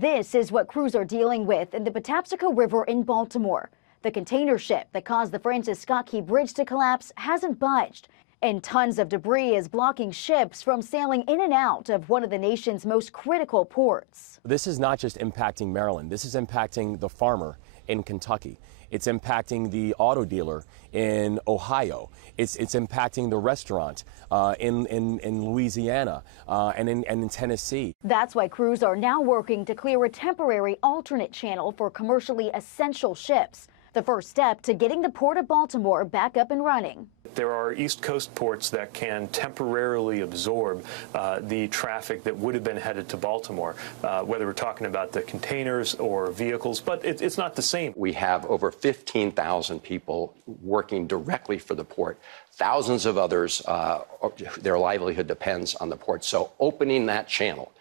This is what crews are dealing with in the Patapsco River in Baltimore. The container ship that caused the Francis Scott Key Bridge to collapse hasn't budged, and tons of debris is blocking ships from sailing in and out of one of the nation's most critical ports. This is not just impacting Maryland. This is impacting the farmer in Kentucky. It's impacting the auto dealer in Ohio. It's impacting the restaurant in Louisiana and in Tennessee. That's why crews are now working to clear a temporary alternate channel for commercially essential ships. The first step to getting the Port of Baltimore back up and running. There are East Coast ports that can temporarily absorb the traffic that would have been headed to Baltimore, whether we're talking about the containers or vehicles, but it's not the same. We have over 15,000 people working directly for the port. Thousands of others, their livelihood depends on the port. So opening that channel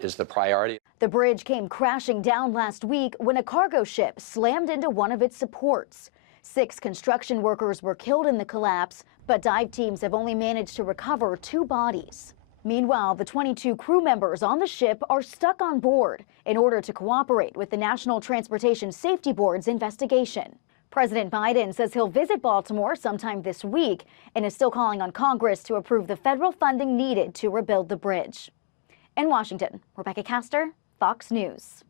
is the priority. The bridge came crashing down last week when a cargo ship slammed into one of its supports. 6 construction workers were killed in the collapse, but dive teams have only managed to recover 2 bodies. Meanwhile, the 22 crew members on the ship are stuck on board in order to cooperate with the National Transportation Safety Board's investigation. President Biden says he'll visit Baltimore sometime this week and is still calling on Congress to approve the federal funding needed to rebuild the bridge. In Washington, Rebecca Castor, Fox News.